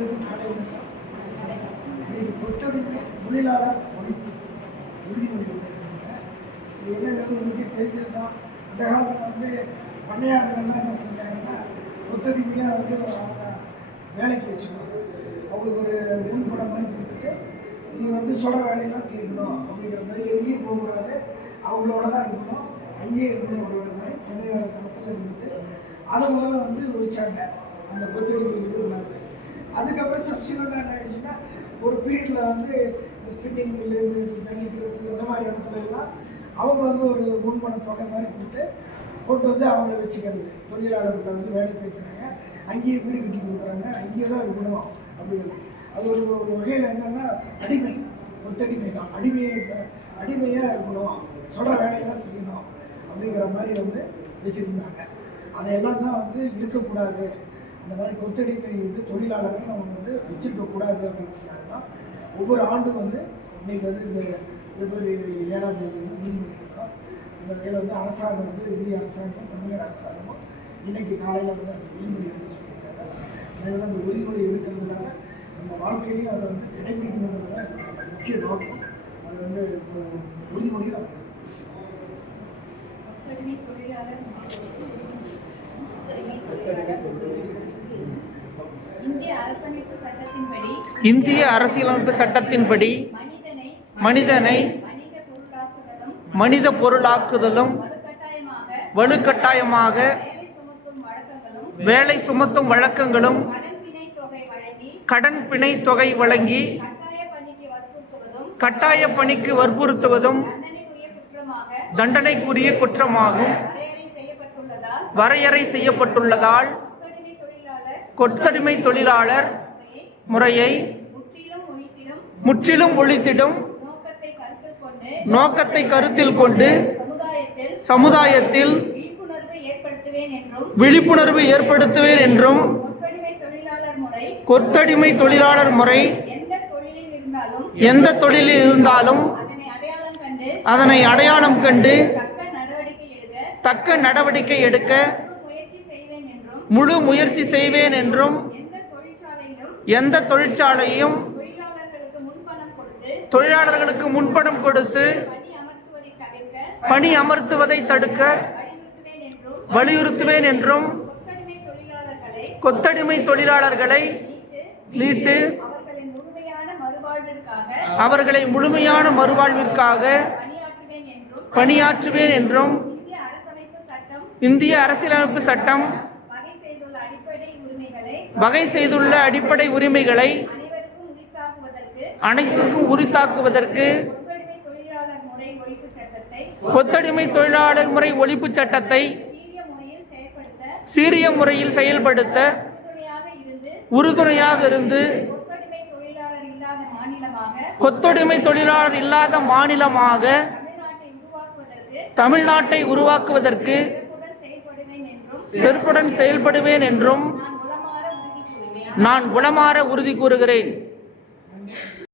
அனைவருக்கும் காலை இன்னைக்கு கொத்தடிமை தொழிலாளர் ஒழிப்பு உறுதிமொழி கொண்டிருக்கிறாங்க இது என்னங்கிறது உங்களுக்கே தெரிஞ்சது தான் அந்த காலத்தில் வந்து பண்ணையாளர்கள்லாம் என்ன செஞ்சாங்கன்னா கொத்தடிமையாக வந்து அவங்க வேலைக்கு வச்சுக்குவாங்க அவங்களுக்கு ஒரு முன்படம் மாதிரி கொடுத்துட்டு நீ வந்து சொல்கிற வேலையெல்லாம் கேட்கணும். அப்படிங்கிற மாதிரி எங்கேயும் போகக்கூடாது. அவங்களோட தான் இருக்கணும். அங்கேயே இருக்கணும் அப்படிங்கிற மாதிரி பண்ணையாளர் காலத்தில் இருந்தது. அதை முதல்ல வந்து ஒழிச்சாங்க. அந்த கொத்தடிமை இருக்கக்கூடாது அதுக்கப்புறம் சப்சிக்வெண்ட்டாக என்ன ஆகிடுச்சுன்னா ஒரு பீரியடில் வந்து இந்த ஸ்பின்னிங் மில்லு இந்த ஜல்லி பிரஸ் இந்த மாதிரி இடத்துல எல்லாம் அவங்க வந்து ஒரு முன்பண தொகை மாதிரி கொடுத்து கொண்டு வந்து அவங்கள வச்சுக்கிறது. தொழிலாளர்களை வந்து வேலைக்கு வைக்கிறாங்க அங்கேயே வீடு கட்டி கொடுக்குறாங்க. அங்கேயே தான் இருக்கணும் அப்படிங்கிறது அது ஒரு ஒரு வகையில் என்னென்னா அடிமை. ஒத்தடிமை தான். அடிமையை அடிமையாக இருக்கணும். சொல்கிற வேலையெல்லாம் செய்யணும் அப்படிங்கிற மாதிரி வந்து வச்சுருந்தாங்க. அதையெல்லாம் தான் வந்து இருக்கக்கூடாது. இந்த மாதிரி கொத்தடிமை வந்து தொழிலாளர்கள் அவங்க வந்து வச்சிருக்கக்கூடாது அப்படிங்கிறதுக்காக தான் ஒவ்வொரு ஆண்டும் வந்து இன்னைக்கு வந்து இந்த பிப்ரவரி ஏழாம் தேதி வந்து உறுதிமொழி எடுக்கிறோம். இந்த வகையில் வந்து அரசாங்கம் வந்து இந்திய அரசாங்கமும் தமிழக அரசாங்கமும் இன்னைக்கு காலையில் வந்து அந்த உறுதிமொழி எடுக்க சொல்லியிருக்காங்க. அதனால் அந்த உறுதிமொழி எடுக்கிறதுனால நம்ம வாழ்க்கையிலையும் அதை வந்து கடைபிடிக்கணுங்கிறது தான் முக்கிய நோக்கம். அது வந்து இப்போ ஒளிமொழியில் உறுதிமொழியை நம்ம தொழிலாளர் கல்வி தொழிலாளர் இந்திய அரசியலமைப்பு சட்டத்தின்படி மனிதனை மனித பொருளாக்குதலும் வலுக்கட்டாயமாக வேலை சுமத்தும் வழக்கங்களும் கடன் பிணை தொகை வழங்கி கட்டாய பணிக்கு வற்புறுத்துவதும் தண்டனைக்குரிய குற்றமாகும். வரையறை செய்யப்பட்டுள்ளதால் வரையறை செய்யப்பட்டுள்ளதால் முக்கடிமை தொழிலாளர் கொத்தடிமை தொழிலாளர் முறையை முற்றிலும் ஒழித்திடும் நோக்கத்தை கருத்தில் கொண்டு சமுதாயத்தில் விழிப்புணர்வு ஏற்படுத்துவேன் என்றும் கொத்தடிமை தொழிலாளர் முறை எந்த தொழிலில் இருந்தாலும் அதனை அடையாளம் கண்டு தக்க நடவடிக்கை எடுக்க தக்க நடவடிக்கை எடுக்க முழு முயற்சி செய்வேன் என்றும் முழு முயற்சி செய்வேன் என்றும் எந்த தொழிற்சாலையும் தொழிலாளர்களுக்கு முன்பணம் கொடுத்து பணி அமர்த்துவதை தடுக்க வலியுறுத்துவேன் என்றும் கொத்தடிமை தொழிலாளர்களை நீட்டு அவர்களை முழுமையான மறுவாழ்விற்காக பணியாற்றுவேன் என்றும் இந்திய சட்டம் இந்திய அரசியலமைப்பு சட்டம் வகை செய்துள்ள அடிப்படை உரிமைகளை வகை செய்துள்ள அடிப்படை உரிமைகளை அனைத்திற்கும் உரித்தாக்குவதற்கு கொத்தடிமை தொழிலாளர் முறை ஒழிப்பு சட்டத்தை சீரிய முறையில் செயல்படுத்த உறுதுணையாக இருந்து கொத்தடிமை தொழிலாளர் இல்லாத மாநிலமாக தமிழ்நாட்டை உருவாக்குவதற்கு செருப்புடன் செயல்படுவேன் என்றும் நான் குணமாற உறுதி கூறுகிறேன்.